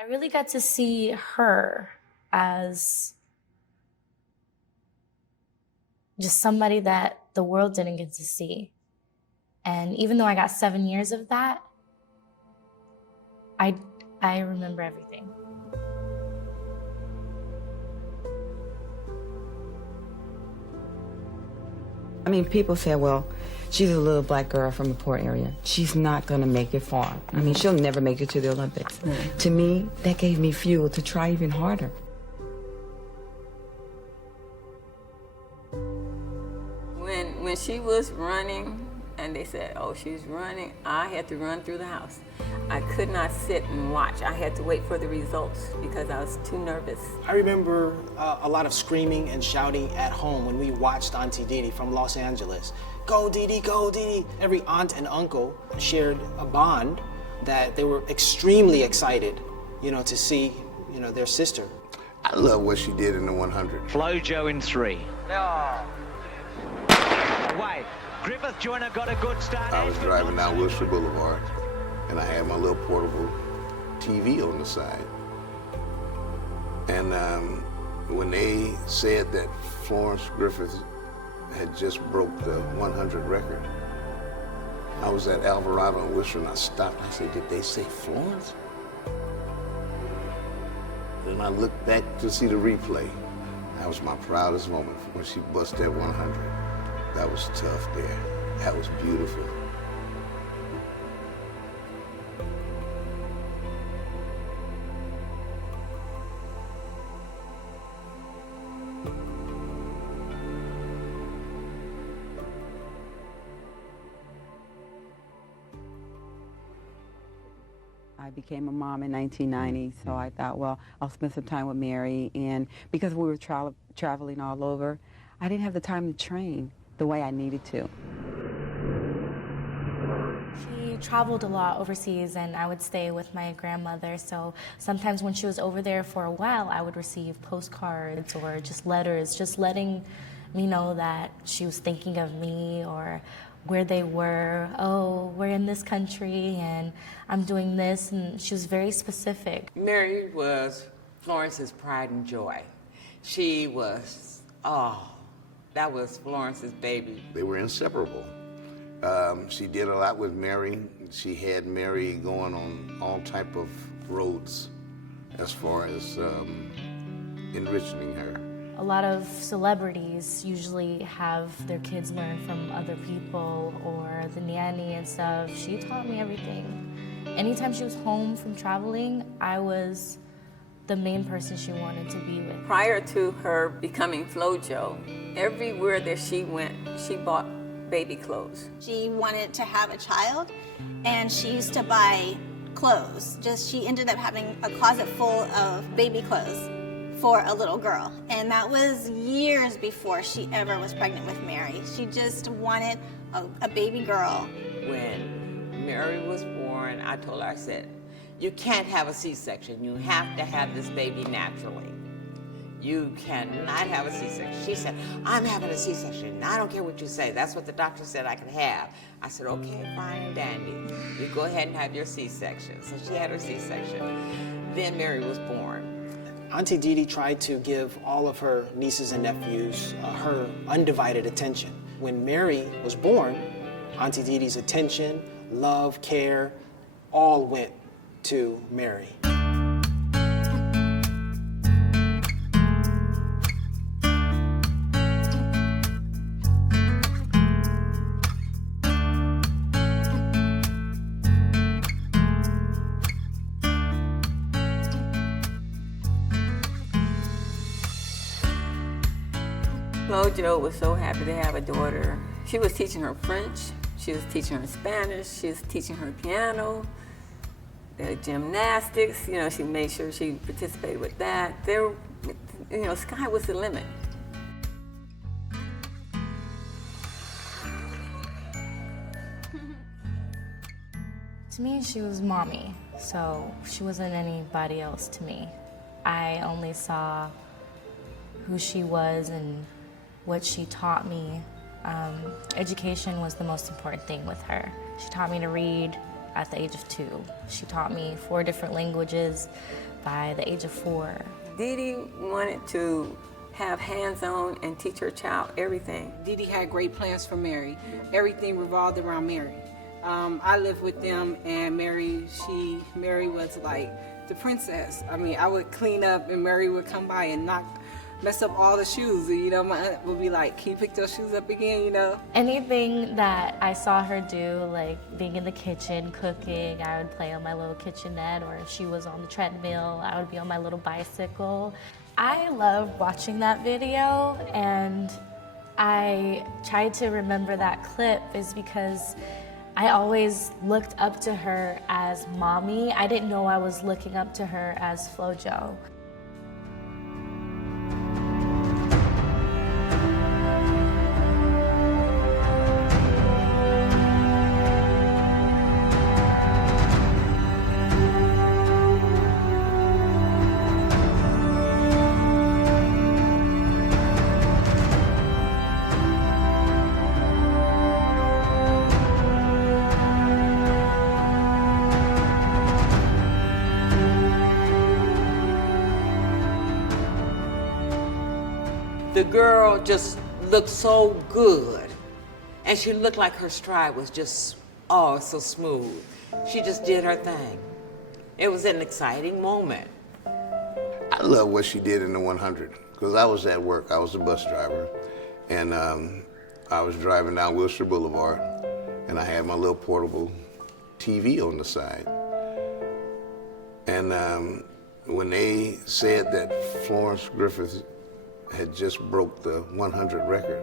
I really got to see her as just somebody that the world didn't get to see. And even though I got 7 years of that, I remember everything. I mean, people say, well, she's a little black girl from a poor area. She's not going to make it far. I mean, she'll never make it to the Olympics. To me, that gave me fuel to try even harder. When she was running, and they said, oh, she's running, I had to run through the house. I could not sit and watch. I had to wait for the results because I was too nervous. I remember a lot of screaming and shouting at home when we watched Auntie Didi from Los Angeles. Go Didi, go Didi. Every aunt and uncle shared a bond that they were extremely excited, to see, their sister. I love what she did in the 100. Flo Jo in 3. Away. Griffith Joyner got a good start. I was driving down Wilshire Boulevard, and I had my little portable TV on the side. And when they said that Florence Griffith had just broke the 100 record, I was at Alvarado in Wilshire, and I stopped. I said, did they say Florence? Then I looked back to see the replay. That was my proudest moment when she bust that 100. That was tough there. That was beautiful. I became a mom in 1990, so I thought, well, I'll spend some time with Mary. And because we were traveling all over, I didn't have the time to train the way I needed to. She traveled a lot overseas, and I would stay with my grandmother. So sometimes when she was over there for a while, I would receive postcards or just letters, just letting me know that she was thinking of me or where they were. Oh, we're in this country and I'm doing this, and she was very specific. Mary was Florence's pride and joy. She was, that was Florence's baby. They were inseparable. She did a lot with Mary. She had Mary going on all type of roads as far as enriching her. A lot of celebrities usually have their kids learn from other people or the nanny and stuff. She taught me everything. Anytime she was home from traveling, I was the main person she wanted to be with. Prior to her becoming Flo Jo, everywhere that she went, she bought baby clothes. She wanted to have a child, and she used to buy clothes. She ended up having a closet full of baby clothes for a little girl. And that was years before she ever was pregnant with Mary. She just wanted a baby girl. When Mary was born, I told her, I said, you can't have a C-section. You have to have this baby naturally. You cannot have a C-section. She said, I'm having a C-section. I don't care what you say. That's what the doctor said I could have. I said, okay, fine and dandy. You go ahead and have your C-section. So she had her C-section. Then Mary was born. Auntie Didi tried to give all of her nieces and nephews her undivided attention. When Mary was born, Auntie Didi's attention, love, care, all went to Mary. Flo Jo was so happy to have a daughter. She was teaching her French, she was teaching her Spanish, she was teaching her piano, the gymnastics, she made sure she participated with that. Sky was the limit. To me, she was mommy, so she wasn't anybody else to me. I only saw who she was and what she taught me. Education was the most important thing with her. She taught me to read, at the age of 2. She taught me 4 different languages by the age of 4. Dee Dee wanted to have hands-on and teach her child everything. Dee Dee had great plans for Mary. Everything revolved around Mary. I lived with them, and Mary was like the princess. I mean, I would clean up and Mary would come by and mess up all the shoes. You know, my aunt would be like, "Can you pick those shoes up again?" You know. Anything that I saw her do, like being in the kitchen, cooking, I would play on my little kitchenette, or if she was on the treadmill, I would be on my little bicycle. I loved watching that video, and I tried to remember that clip is because I always looked up to her as mommy. I didn't know I was looking up to her as Flo Jo. The girl just looked so good, and she looked like her stride was just, oh, so smooth. She just did her thing. It was an exciting moment. I love what she did in the 100, because I was at work. I was a bus driver, and I was driving down Wilshire Boulevard, and I had my little portable TV on the side. And when they said that Florence Griffith had just broke the 100 record,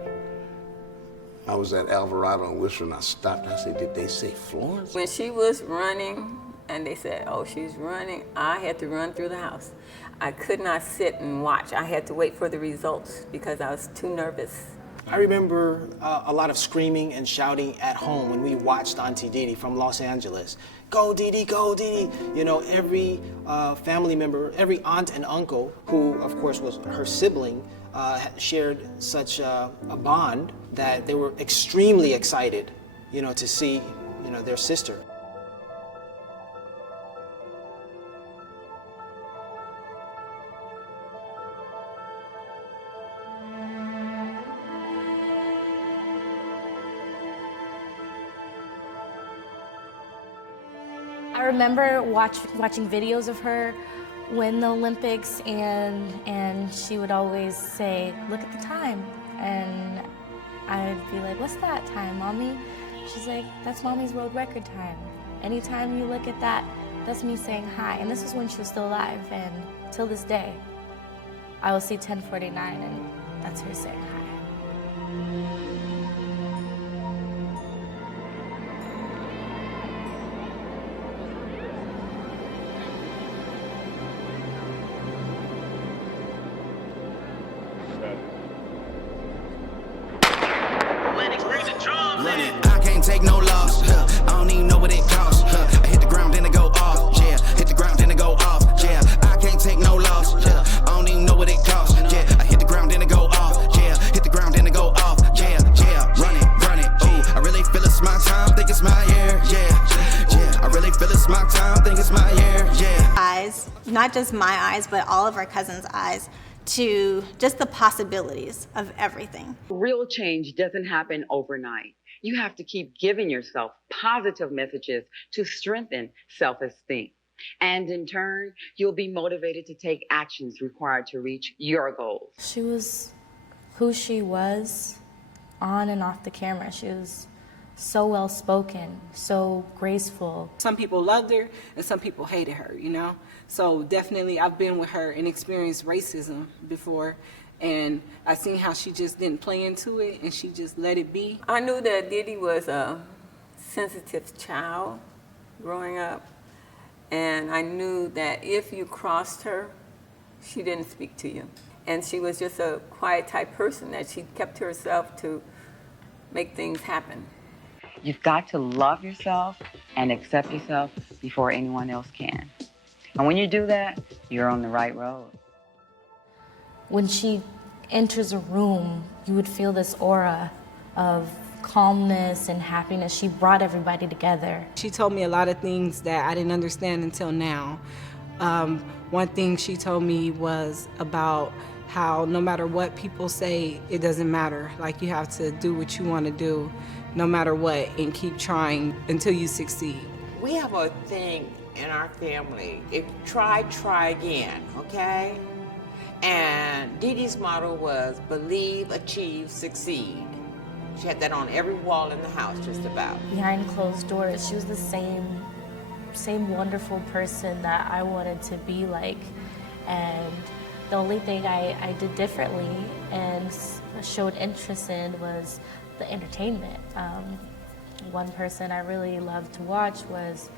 I was at Alvarado and Wilshire, and I stopped. I said, "Did they say Florence?" When she was running and they said, "Oh, she's running," I had to run through the house. I could not sit and watch. I had to wait for the results because I was too nervous. I remember a lot of screaming and shouting at home when we watched Auntie Dee Dee from Los Angeles. "Go Dee Dee, go Dee Dee!" You know, every family member, every aunt and uncle, who of course was her sibling, shared such a bond that they were extremely excited, you know, to see, you know, their sister. I remember watching videos of her win the Olympics, and she would always say, "Look at the time," and I'd be like, "What's that time, Mommy?" She's like, "That's Mommy's world record time. Anytime you look at that, that's me saying hi." And this was when she was still alive, and till this day, I will see 10:49, and that's her saying hi. I can't take no loss. I don't even know what it costs. I hit the ground, then it go off. Yeah, hit the ground, then it go off. Yeah, I can't take no loss. I don't even know what it costs. Yeah, I hit the ground, then it go off. Yeah, hit the ground, then it go off. Yeah, run it. Ooh, I really feel it's my time. Think it's my year. Yeah. I really feel it's my time. Think it's my year. Yeah. Eyes, not just my eyes, but all of our cousins' eyes, to just the possibilities of everything. Real change doesn't happen overnight. You have to keep giving yourself positive messages to strengthen self-esteem. And in turn, you'll be motivated to take actions required to reach your goals. She was who she was on and off the camera. She was so well-spoken, so graceful. Some people loved her and some people hated her, you know? So definitely I've been with her and experienced racism before, and I seen how she just didn't play into it and she just let it be. I knew that Dee Dee was a sensitive child growing up, and I knew that if you crossed her, she didn't speak to you. And she was just a quiet type person that she kept to herself to make things happen. You've got to love yourself and accept yourself before anyone else can. And when you do that, you're on the right road. When she enters a room, you would feel this aura of calmness and happiness. She brought everybody together. She told me a lot of things that I didn't understand until now. One thing she told me was about how no matter what people say, it doesn't matter. Like, you have to do what you want to do no matter what and keep trying until you succeed. We have a thing in our family, if try again, okay? And Dee Dee's motto was believe, achieve, succeed. She had that on every wall in the house, just about. Behind closed doors, she was the same wonderful person that I wanted to be like. And the only thing I did differently and showed interest in was the entertainment. One person I really loved to watch was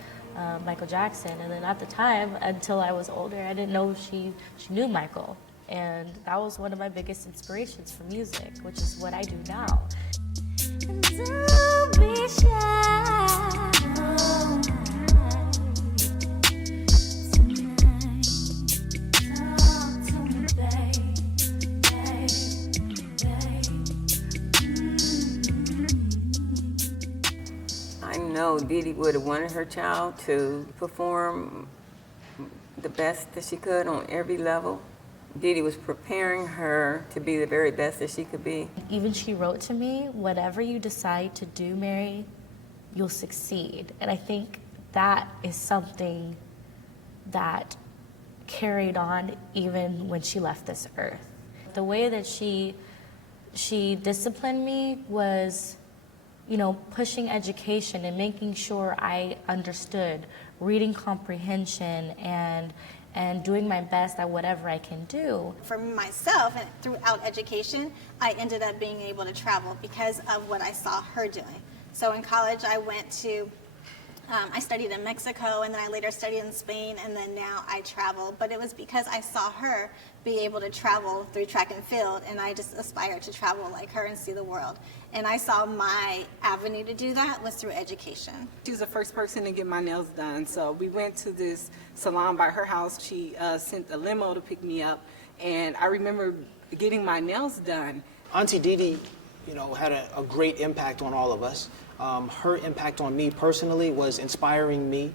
Michael Jackson. And then at the time, until I was older, I didn't know she knew Michael. And that was one of my biggest inspirations for music, which is what I do now. Don't be shy. I know Dee Dee would have wanted her child to perform the best that she could on every level. Dee Dee was preparing her to be the very best that she could be. Even she wrote to me, whatever you decide to do, Mary, you'll succeed. And I think that is something that carried on even when she left this earth. The way that she disciplined me was, pushing education and making sure I understood reading comprehension and doing my best at whatever I can do. For myself, and throughout education, I ended up being able to travel because of what I saw her doing. So in college, I went to, I studied in Mexico, and then I later studied in Spain, and then now I travel. But it was because I saw her be able to travel through track and field, and I just aspired to travel like her and see the world. And I saw my avenue to do that was through education. She was the first person to get my nails done. So we went to this salon by her house. She sent a limo to pick me up. And I remember getting my nails done. Auntie Dee Dee, had a great impact on all of us. Her impact on me personally was inspiring me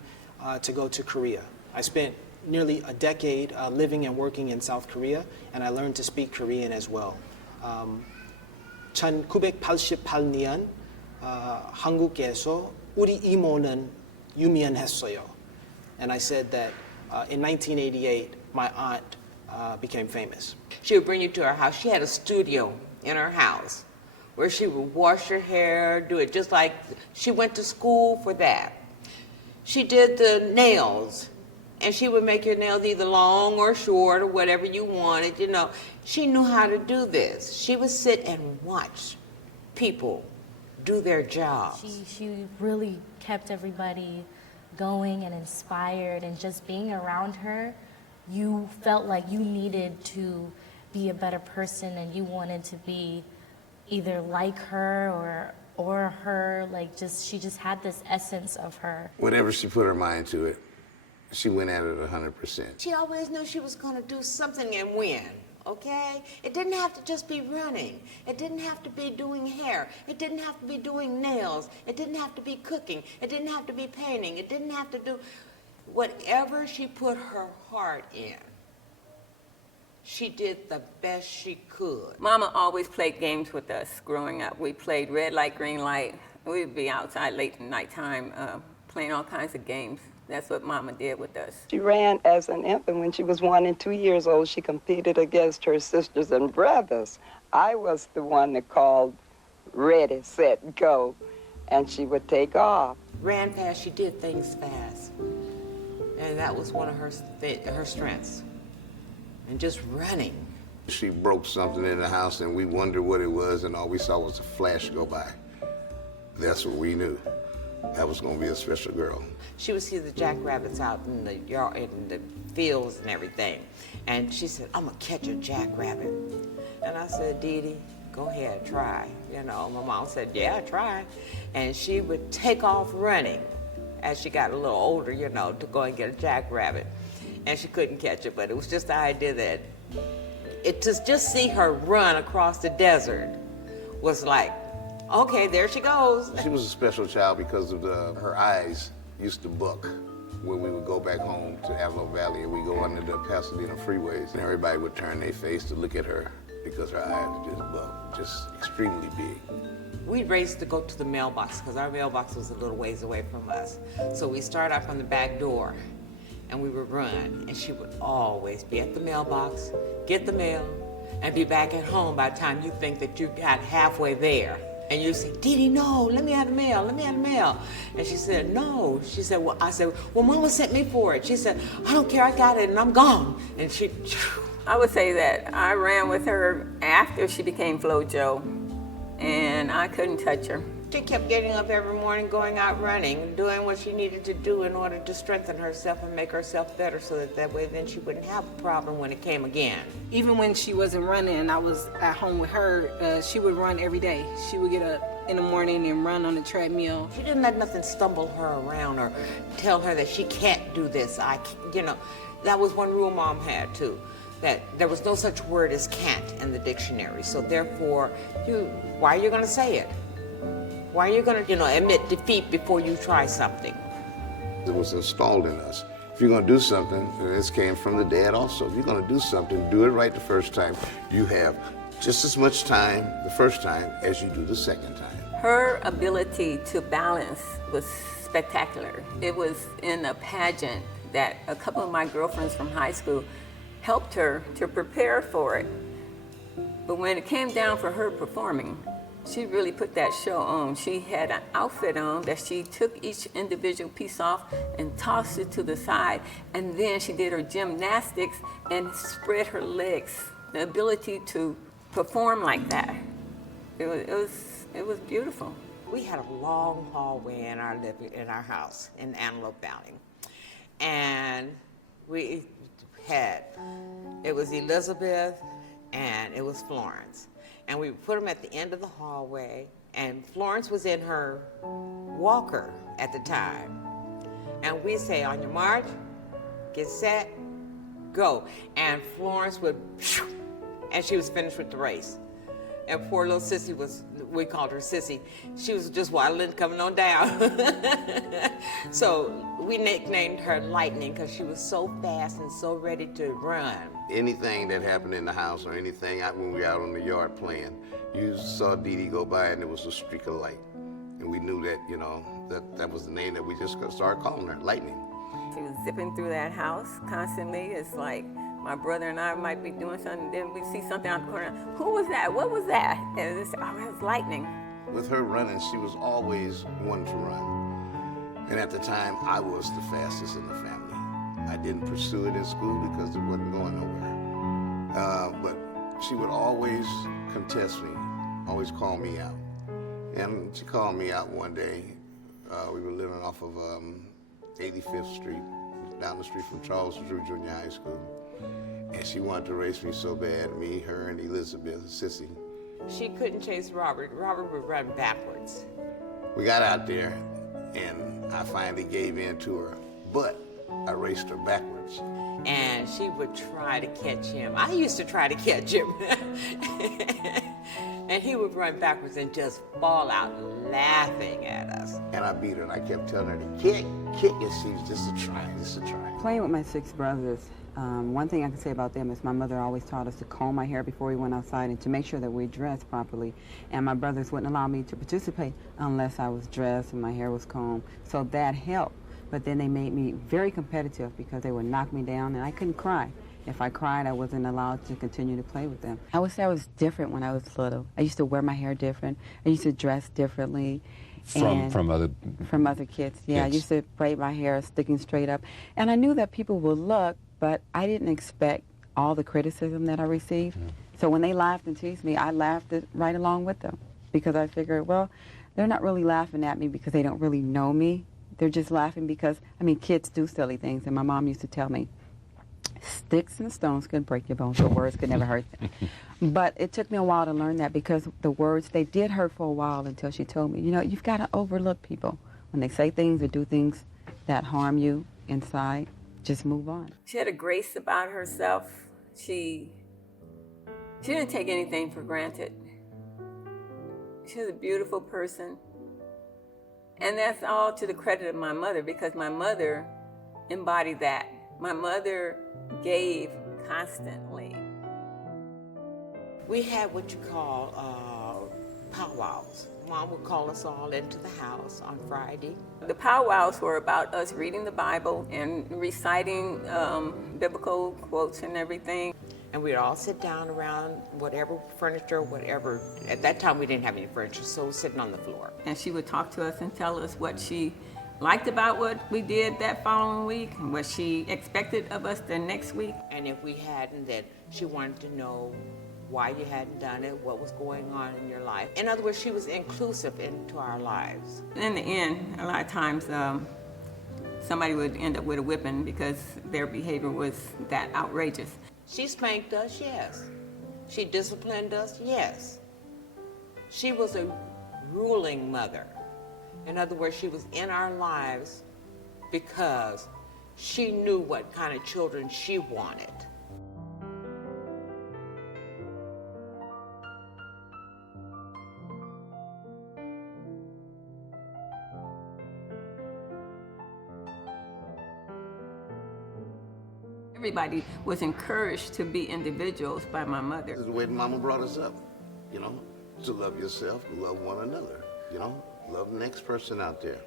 to go to Korea. I spent nearly a decade living and working in South Korea, and I learned to speak Korean as well. 1988년 한국에서 우리 이모는 유명했어요. And I said that in 1988, my aunt became famous. She would bring you to her house. She had a studio in her house where she would wash her hair, do it just like she went to school for that. She did the nails, and she would make your nails either long or short or whatever you wanted, She knew how to do this. She would sit and watch people do their jobs. She really kept everybody going and inspired, and just being around her, you felt like you needed to be a better person, and you wanted to be either like her or her, she just had this essence of her. Whenever she put her mind to it, she went at it 100%. She always knew she was going to do something and win, okay? It didn't have to just be running. It didn't have to be doing hair. It didn't have to be doing nails. It didn't have to be cooking. It didn't have to be painting. It didn't have to do whatever she put her heart in. She did the best she could. Mama always played games with us growing up. We played red light, green light. We'd be outside late at nighttime playing all kinds of games. That's what Mama did with us. She ran as an infant. When she was 1 and 2 years old, she competed against her sisters and brothers. I was the one that called ready, set, go, and she would take off. Ran fast, she did things fast. And that was one of her strengths. And just running. She broke something in the house, and we wondered what it was, and all we saw was a flash go by. That's what we knew. That was going to be a special girl. She would see the jackrabbits out in the yard, in the fields and everything. And she said, I'm going to catch a jackrabbit. And I said, Dee Dee, go ahead, try. My mom said, yeah, try. And she would take off running as she got a little older, to go and get a jackrabbit. And she couldn't catch it, but it was just the idea that to just see her run across the desert was like Okay, there she goes. She was a special child because of her eyes used to buck when we would go back home to Antelope Valley and we go under the Pasadena freeways, and everybody would turn their face to look at her because her eyes just bucked, just extremely big. We raced to go to the mailbox because our mailbox was a little ways away from us. So we started out from the back door and we would run, and she would always be at the mailbox, get the mail, and be back at home by the time you think that you got halfway there. And you say, Dee, no, let me have the mail, let me have the mail. And she said, no. She said, well, I said, well, Mama sent me for it. She said, I don't care, I got it, and I'm gone. And she, I would say that I ran with her after she became Flo Jo, and I couldn't touch her. She kept getting up every morning, going out running, doing what she needed to do in order to strengthen herself and make herself better so that way then she wouldn't have a problem when it came again. Even when she wasn't running and I was at home with her, she would run every day. She would get up in the morning and run on the treadmill. She didn't let nothing stumble her around or tell her that she can't do this. That was one rule Mom had too, that there was no such word as can't in the dictionary. So therefore, why are you gonna say it? Why are you going to, admit defeat before you try something? It was installed in us. If you're going to do something, and this came from the dad also, if you're going to do something, do it right the first time. You have just as much time the first time as you do the second time. Her ability to balance was spectacular. It was in a pageant that a couple of my girlfriends from high school helped her to prepare for it. But when it came down for her performing, she really put that show on. She had an outfit on that she took each individual piece off and tossed it to the side, and then she did her gymnastics and spread her legs. The ability to perform like that, it was beautiful. We had a long hallway in our house in Antelope Valley, and it was Elizabeth and it was Florence. And we put them at the end of the hallway, and Florence was in her walker at the time. And we say, on your march, get set, go. And Florence would, and she was finished with the race. And poor little Sissy we called her Sissy, she was just waddling, coming on down. So we nicknamed her Lightning because she was so fast and so ready to run. Anything that happened in the house or anything when we were out on the yard playing, you saw Dee Dee go by and there was a streak of light. And we knew that, that was the name that we just started calling her, Lightning. She was zipping through that house constantly. It's like my brother and I might be doing something, then we see something out the corner. Who was that? What was that? And it's, oh, it was Lightning. With her running, she was always one to run. And at the time, I was the fastest in the family. I didn't pursue it in school because it wasn't going nowhere. But she would always contest me, always call me out. And she called me out one day. We were living off of 85th Street, down the street from Charles Drew Junior High School. And she wanted to race me so bad, me, her, and Elizabeth, Sissy. She couldn't chase Robert. Robert would run backwards. We got out there, and I finally gave in to her, but I raced her backwards. And she would try to catch him. I used to try to catch him. And he would run backwards and just fall out laughing at us. And I beat her, and I kept telling her to kick, and she was just a try. Playing with my 6 brothers, one thing I can say about them is my mother always taught us to comb my hair before we went outside and to make sure that we dressed properly. And my brothers wouldn't allow me to participate unless I was dressed and my hair was combed. So that helped. But then they made me very competitive because they would knock me down and I couldn't cry. If I cried, I wasn't allowed to continue to play with them. I would say I was different when I was little. I used to wear my hair different. I used to dress differently. From other kids, yeah. I used to braid my hair sticking straight up. And I knew that people would look, but I didn't expect all the criticism that I received. So when they laughed and teased me, I laughed right along with them because I figured, well, they're not really laughing at me because they don't really know me. They're just laughing because, kids do silly things. And my mom used to tell me, sticks and stones could break your bones, but words could never hurt them. But it took me a while to learn that because the words, they did hurt for a while until she told me, you've got to overlook people. When they say things or do things that harm you inside, just move on. She had a grace about herself. She didn't take anything for granted. She's a beautiful person. And that's all to the credit of my mother, because my mother embodied that. My mother gave constantly. We had what you call powwows. Mom would call us all into the house on Friday. The powwows were about us reading the Bible and reciting biblical quotes and everything. And we'd all sit down around whatever furniture, whatever. At that time, we didn't have any furniture, so we were sitting on the floor. And she would talk to us and tell us what she liked about what we did that following week and what she expected of us the next week. And if we hadn't, then she wanted to know why you hadn't done it, what was going on in your life. In other words, she was inclusive into our lives. In the end, a lot of times somebody would end up with a whipping because their behavior was that outrageous. She spanked us, yes. She disciplined us, yes. She was a ruling mother. In other words, she was in our lives because she knew what kind of children she wanted. Everybody was encouraged to be individuals by my mother. This is the way Mama brought us up, you know, to love yourself, love one another, you know, love the next person out there.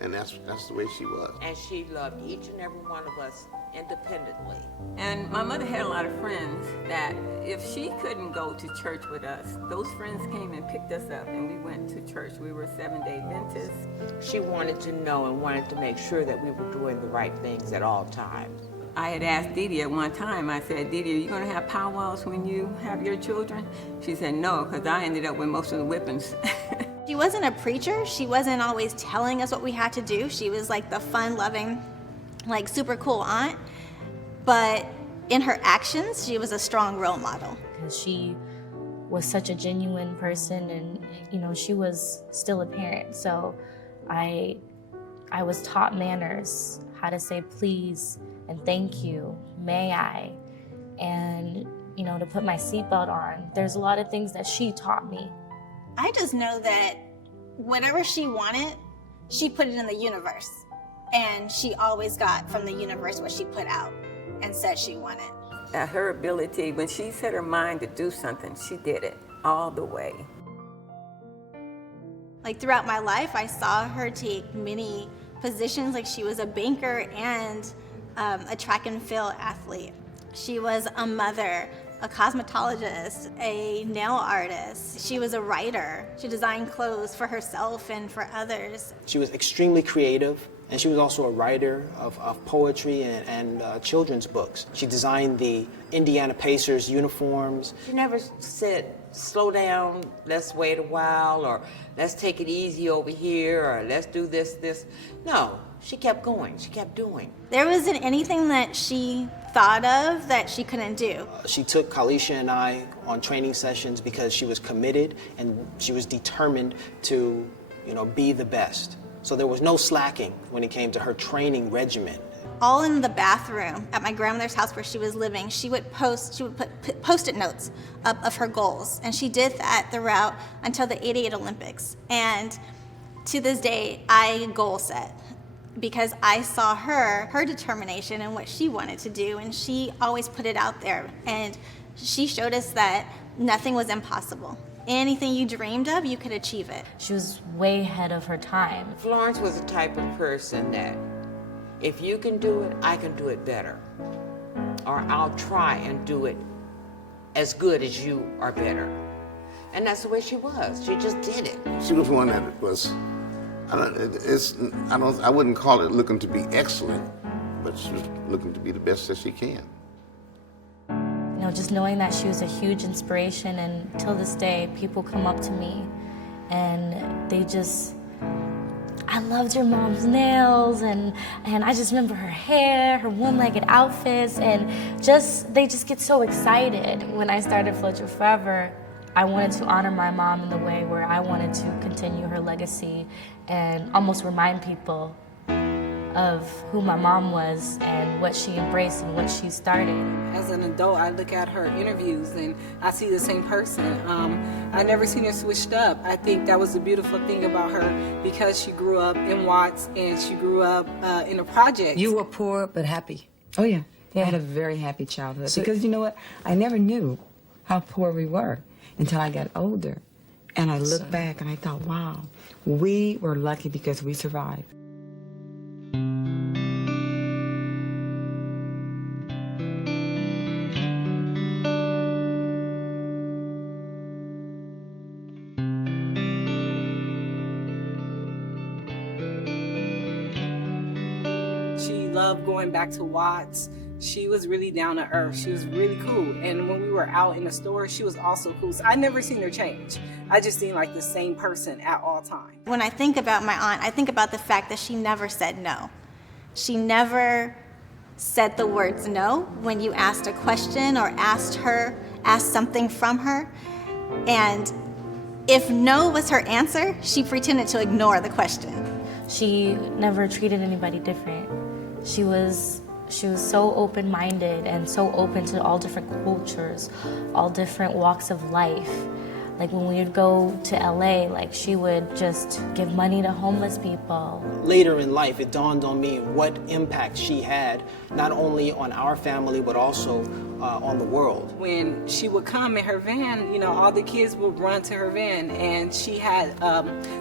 And that's the way she was. And she loved each and every one of us independently. And my mother had a lot of friends that if she couldn't go to church with us, those friends came and picked us up and we went to church. We were Seventh-day Adventists. She wanted to know and wanted to make sure that we were doing the right things at all times. I had asked Dee Dee at one time, I said, Dee Dee, are you going to have powwows when you have your children? She said, no, because I ended up with most of the whippings. She wasn't a preacher. She wasn't always telling us what we had to do. She was like the fun-loving, like super cool aunt. But in her actions, she was a strong role model. Because she was such a genuine person, and you know, she was still a parent. So I was taught manners, how to say please and thank you, may I, and you know, to put my seatbelt on. There's a lot of things that she taught me. I just know that whatever she wanted, she put it in the universe. And she always got from the universe what she put out and said she wanted. Her ability, when she set her mind to do something, she did it all the way. Like throughout my life, I saw her take many positions. Like she was a banker and a track and field athlete. She was a mother, a cosmetologist, a nail artist. She was a writer. She designed clothes for herself and for others. She was extremely creative, and she was also a writer of poetry and children's books. She designed the Indiana Pacers uniforms. She never said, slow down, let's wait a while, or let's take it easy over here, or let's do this. No, she kept going, she kept doing. There wasn't anything that she thought of that she couldn't do. She took Kalisha and I on training sessions because she was committed and she was determined to, you know, be the best. So there was no slacking when it came to her training regimen. All in the bathroom at my grandmother's house where she was living, she would put Post-it notes up of her goals. And she did that throughout until the '88 Olympics. And to this day, I goal set because I saw her determination and what she wanted to do, and she always put it out there. And she showed us that nothing was impossible. Anything you dreamed of, you could achieve it. She was way ahead of her time. Florence was the type of person that if you can do it, I can do it better. Or I'll try and do it as good as you or better. And that's the way she was. She just did it. She was one that was, I wouldn't call it looking to be excellent, but she was looking to be the best that she can. You know, just knowing that she was a huge inspiration, and till this day, people come up to me and they just, I loved your mom's nails, and I just remember her hair, her one-legged outfits, and they just get so excited. When I started Flo Jo Forever, I wanted to honor my mom in the way where I wanted to continue her legacy and almost remind people of who my mom was and what she embraced and what she started. as an adult, I look at her interviews and I see the same person. I never seen her switched up. I think that was the beautiful thing about her, because she grew up in Watts and she grew up in a project. You were poor but happy. Oh yeah. I had a very happy childhood, because you know what? I never knew how poor we were until I got older. And I look back and I thought, wow, we were lucky because we survived. She loved going back to Watts. She was really down to earth. She was really cool. And when we were out in the store, she was also cool. So I never seen her change. I just seen like the same person at all times. When I think about my aunt, I think about the fact that she never said no. She never said the words no when you asked a question or asked something from her. And if no was her answer, she pretended to ignore the question. She never treated anybody different. She was so open-minded and so open to all different cultures, all different walks of life. Like when we would go to LA, like she would just give money to homeless people. Later in life, it dawned on me what impact she had, not only on our family, but also on the world. When she would come in her van, you know, all the kids would run to her van, and she had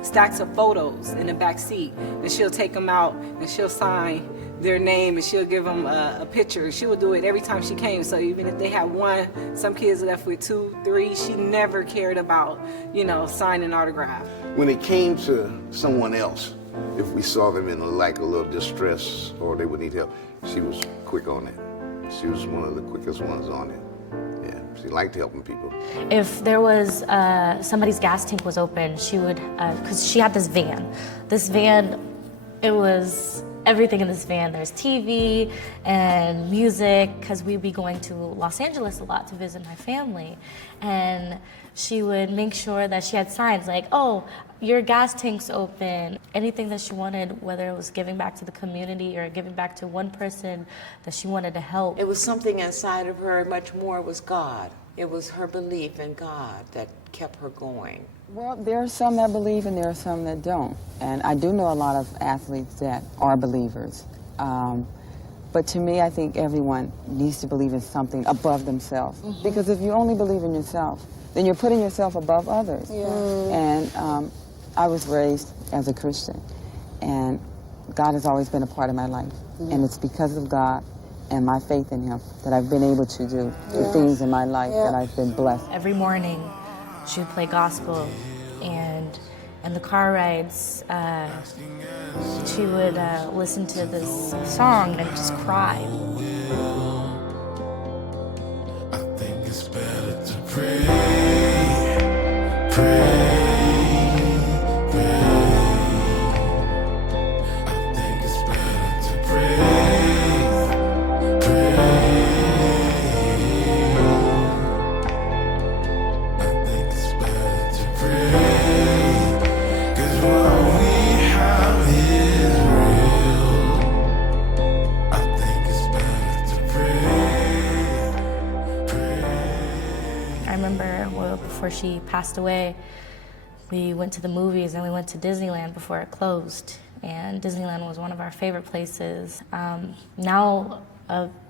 stacks of photos in the back seat, and she'll take them out and she'll sign their name, and she'll give them a picture. She would do it every time she came. So even if they had one, some kids left with 2, 3, she never cared about, you know, signing autograph. When it came to someone else, if we saw them in like a little distress or they would need help, she was quick on it. She was one of the quickest ones on it. Yeah, she liked helping people. If there was somebody's gas tank was open, she would, because she had this van. This van, it was everything in this van. There's TV and music, because we'd be going to Los Angeles a lot to visit my family. And she would make sure that she had signs like, oh, your gas tank's open. Anything that she wanted, whether it was giving back to the community or giving back to one person that she wanted to help. It was something inside of her, much more was God. It was her belief in God that kept her going. Well, there are some that believe and there are some that don't. And I do know a lot of athletes that are believers. But to me, I think everyone needs to believe in something above themselves. Mm-hmm. Because if you only believe in yourself, then you're putting yourself above others. Yeah. And I was raised as a Christian, and God has always been a part of my life. Mm-hmm. And it's because of God and my faith in Him that I've been able to do the things in my life that I've been blessed. Every morning, she would play gospel, and the car rides, she would listen to this song and just cry. I think it's better to pray, pray. Before she passed away, we went to the movies and we went to Disneyland before it closed. And Disneyland was one of our favorite places. Now,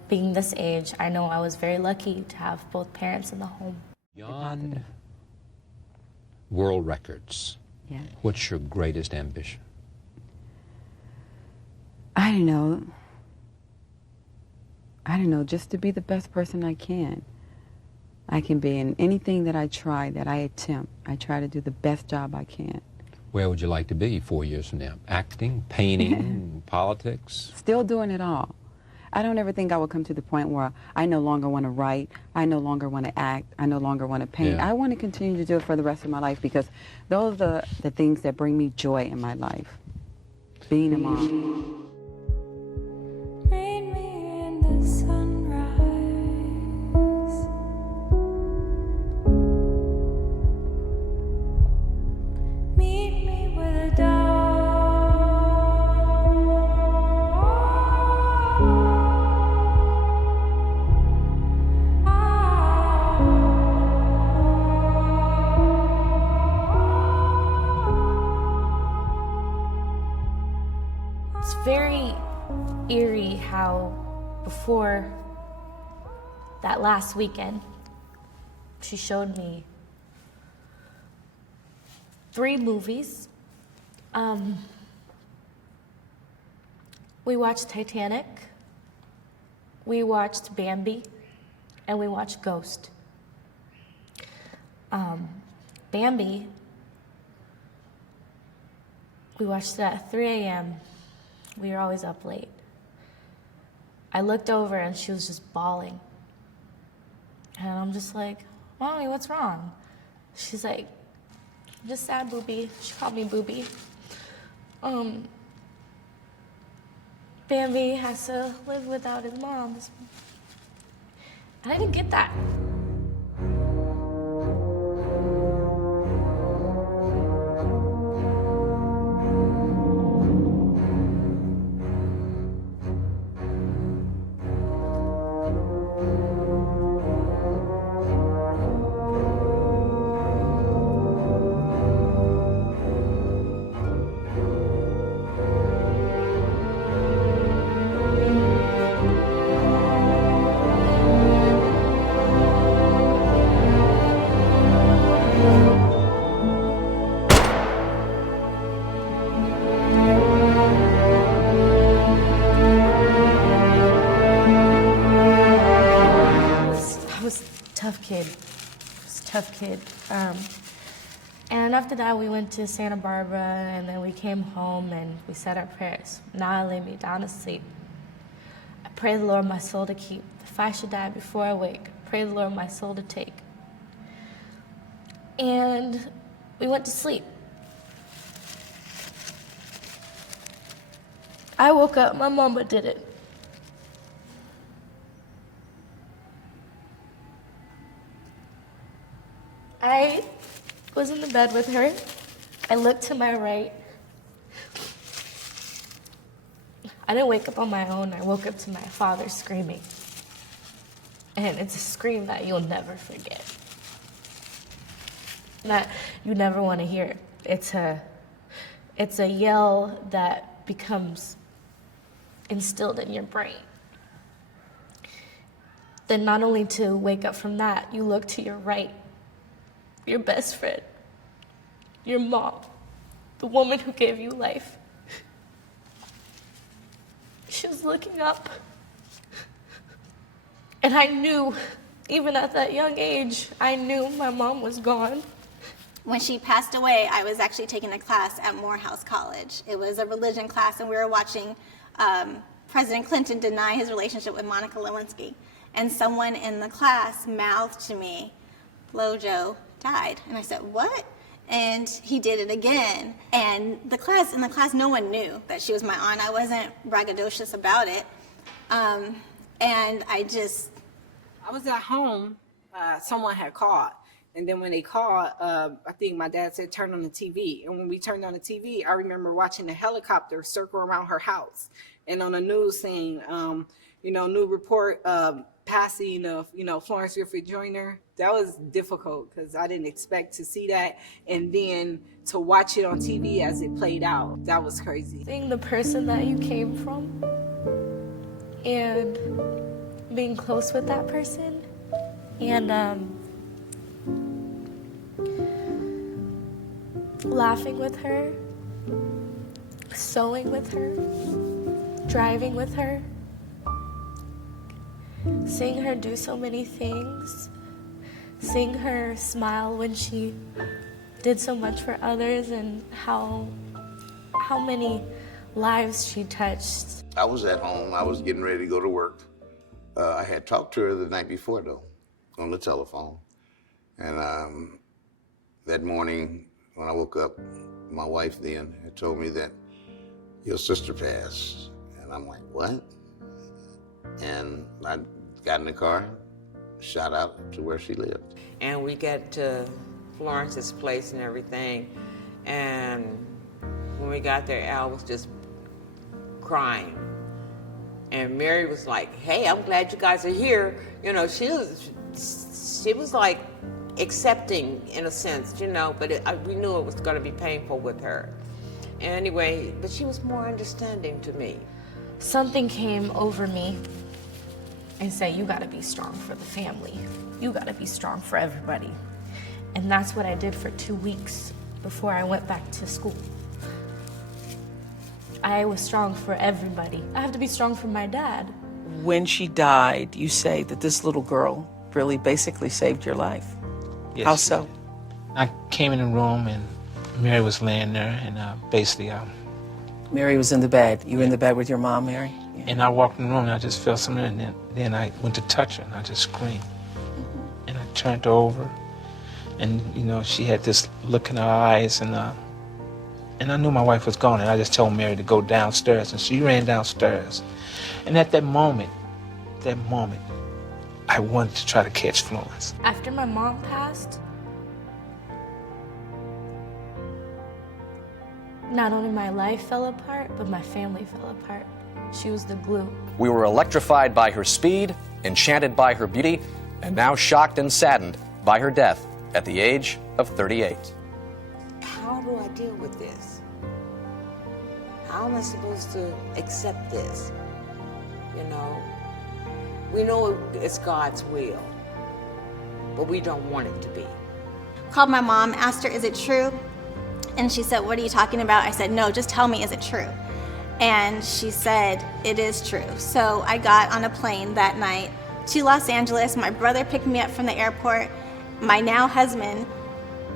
being this age, I know I was very lucky to have both parents in the home. Beyond world records, what's your greatest ambition? I don't know, just to be the best person I can. I can be in anything that I try, that I attempt. I try to do the best job I can. Where would you like to be 4 years from now? Acting, painting, politics? Still doing it all. I don't ever think I will come to the point where I no longer want to write, I no longer want to act, I no longer want to paint. I want to continue to do it for the rest of my life, because those are the things that bring me joy in my life. Being a mom. Meet me in the sunrise. Meet me with a dog. eerie how before that last weekend, she showed me 3 movies. We watched Titanic, we watched Bambi, and we watched Ghost. Bambi, we watched it at 3 a.m. We were always up late. I looked over and she was just bawling. And I'm just like, Mommy, what's wrong? She's like, I'm just sad, Boobie. She called me Boobie. Bambi has to live without his mom. And I didn't get that. Tough kid. And after that, we went to Santa Barbara, and then we came home and we said our prayers. Now I lay me down to sleep. I pray the Lord my soul to keep. If I should die before I wake, pray the Lord my soul to take. And we went to sleep. I woke up, my mama did it. I was in the bed with her. I looked to my right. I didn't wake up on my own. I woke up to my father screaming. And it's a scream that you'll never forget. That you never want to hear. It's a yell that becomes instilled in your brain. Then not only to wake up from that, you look to your right. Your best friend, your mom, the woman who gave you life. She was looking up. And I knew, even at that young age, I knew my mom was gone. When she passed away, I was actually taking a class at Morehouse College. It was a religion class, and we were watching President Clinton deny his relationship with Monica Lewinsky. And someone in the class mouthed to me, Flo Jo died. And I said, what? And he did it again. And in the class, no one knew that she was my aunt. I wasn't braggadocious about it. And I was at home, someone had called. And then when they called, I think my dad said, turn on the TV. And when we turned on the TV, I remember watching a helicopter circle around her house. And on the news saying, new report, passing of, Florence Griffith Joyner. That was difficult because I didn't expect to see that. And then to watch it on TV as it played out, that was crazy. Seeing the person that you came from and being close with that person and laughing with her, sewing with her, driving with her, seeing her do so many things, seeing her smile when she did so much for others, and how many lives she touched. I was at home. I was getting ready to go to work. I had talked to her the night before, though, on the telephone. And that morning, when I woke up, my wife then had told me that your sister passed. And I'm like, what? And I got in the car, shot out to where she lived. And we got to Florence's place and everything. And when we got there, Al was just crying. And Mary was like, hey, I'm glad you guys are here. You know, she was like accepting in a sense, you know, but we knew it was going to be painful with her. Anyway, but she was more understanding to me. something came over me and said, you gotta be strong for the family. You gotta be strong for everybody. And that's what I did for 2 weeks before I went back to school. I was strong for everybody. I have to be strong for my dad. When she died, you say that this little girl really basically saved your life. Yes. How so? I came in the room and Mary was laying there, and basically, Mary was in the bed. You were in the bed with your mom, Mary? Yeah. And I walked in the room and I just felt something, and then I went to touch her and I just screamed. And I turned her over, and you know, she had this look in her eyes, and I knew my wife was gone, and I just told Mary to go downstairs, and she ran downstairs. And at that moment, I wanted to try to catch Florence. After my mom passed, not only my life fell apart, but my family fell apart. She was the glue. We were electrified by her speed, enchanted by her beauty, and now shocked and saddened by her death at the age of 38. How do I deal with this? How am I supposed to accept this? You know, we know it's God's will, but we don't want it to be. Called my mom, asked her, is it true? And she said, what are you talking about? I said, no, just tell me, is it true? And she said, it is true. So I got on a plane that night to Los Angeles. My brother picked me up from the airport. My now husband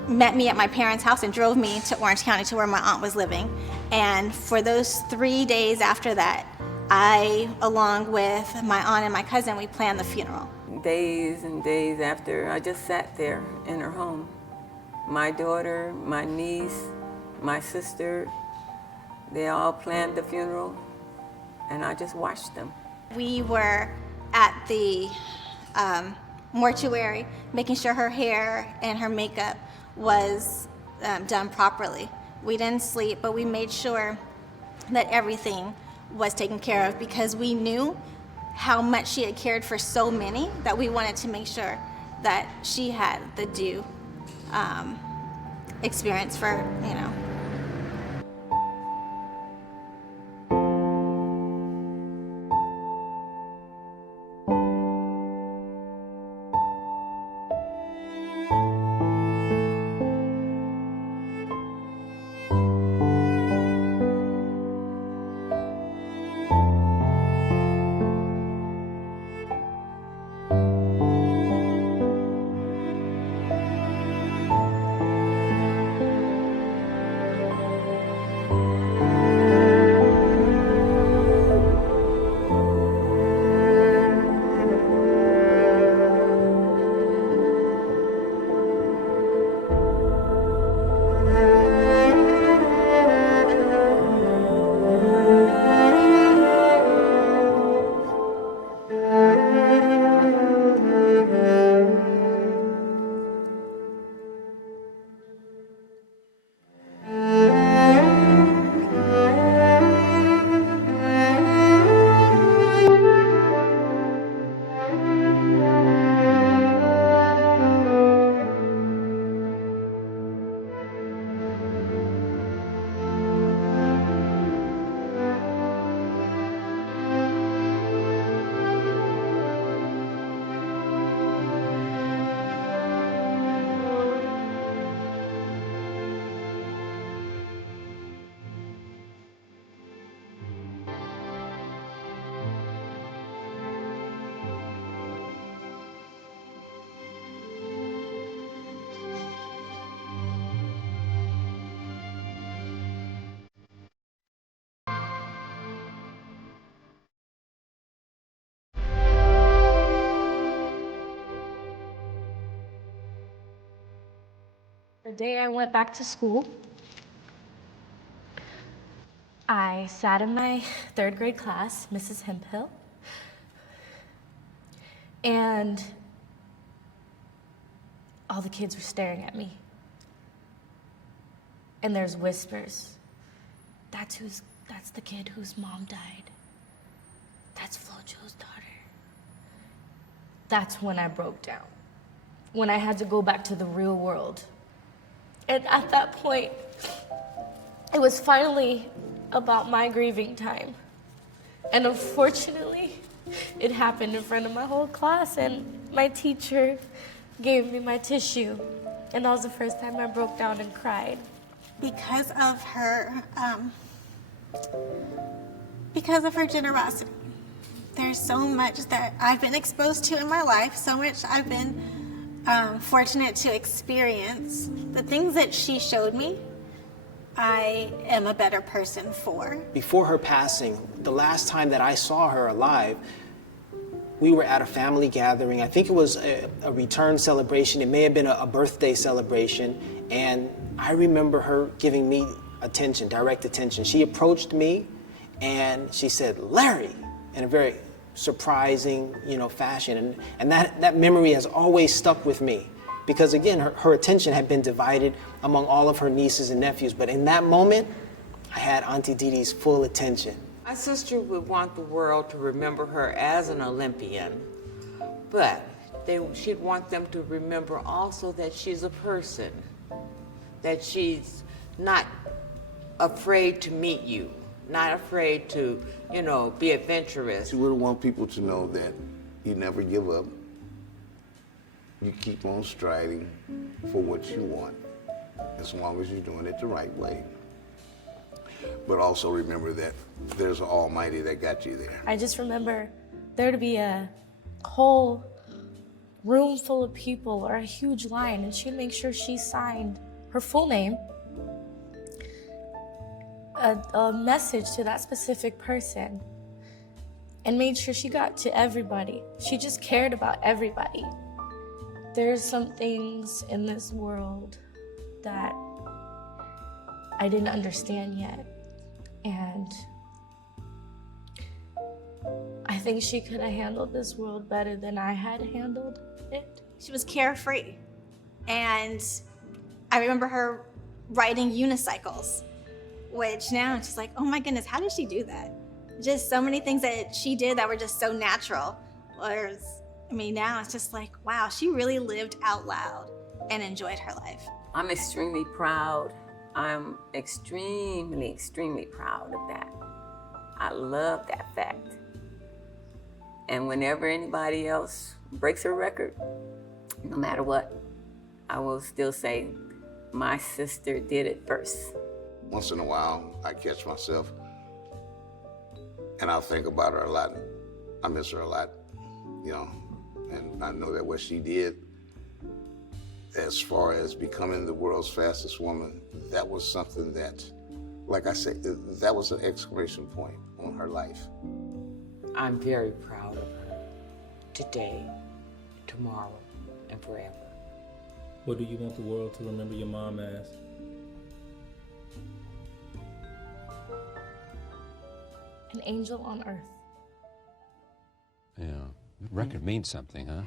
met me at my parents' house and drove me to Orange County to where my aunt was living. And for those 3 days after that, I, along with my aunt and my cousin, we planned the funeral. Days and days after, I just sat there in her home. My daughter, my niece, my sister, they all planned the funeral, and I just watched them. We were at the mortuary, making sure her hair and her makeup was done properly. We didn't sleep, but we made sure that everything was taken care of because we knew how much she had cared for so many that we wanted to make sure that she had the due experience for, you know. The day I went back to school, I sat in my 3rd grade class, Mrs. Hemphill, and all the kids were staring at me. And there's whispers. That's the kid whose mom died. That's Flo Jo's daughter. That's when I broke down. When I had to go back to the real world. And at that point, it was finally about my grieving time. And unfortunately, it happened in front of my whole class, and my teacher gave me my tissue. And that was the first time I broke down and cried. Because of her generosity. There's so much that I've been exposed to in my life, so much I've been fortunate to experience. The things that she showed me, I am a better person for. Before her passing, the last time that I saw her alive, we were at a family gathering. I think it was a return celebration. It may have been a birthday celebration. And I remember her giving me attention, direct attention. She approached me and she said, "Larry," in a very surprising, fashion. And that memory has always stuck with me. Because again, her attention had been divided among all of her nieces and nephews. But in that moment, I had Auntie Dee Dee's full attention. My sister would want the world to remember her as an Olympian, but she'd want them to remember also that she's a person, that she's not afraid to meet you, not afraid to, be adventurous. She would want people to know that you never give up. You keep on striding for what you want, as long as you're doing it the right way. But also remember that there's an Almighty that got you there. I just remember there to be a whole room full of people or a huge line, and she'd make sure she signed her full name, a message to that specific person, and made sure she got to everybody. She just cared about everybody. There's some things in this world that I didn't understand yet. And I think she could have handled this world better than I had handled it. She was carefree. And I remember her riding unicycles, which now it's just like, oh my goodness, how did she do that? Just so many things that she did that were just so natural. Whereas, now it's just like, wow, she really lived out loud and enjoyed her life. I'm extremely proud. I'm extremely, extremely proud of that. I love that fact. And whenever anybody else breaks a record, no matter what, I will still say, my sister did it first. Once in a while, I catch myself and I'll think about her a lot. I miss her a lot, and I know that what she did as far as becoming the world's fastest woman, that was something that, like I said, that was an exclamation point on her life. I'm very proud of her today, tomorrow, and forever. What do you want the world to remember your mom as? An angel on earth. Yeah. Record means something, huh?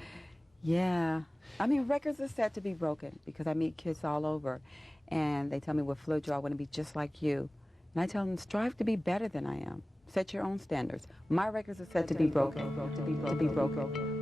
Yeah. Records are set to be broken because I meet kids all over and they tell me, well, Flo Jo, I want to be just like you. And I tell them, strive to be better than I am. Set your own standards. My records are set to be broken. To be broken.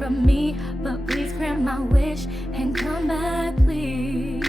from me, but please grant my wish and come back, please.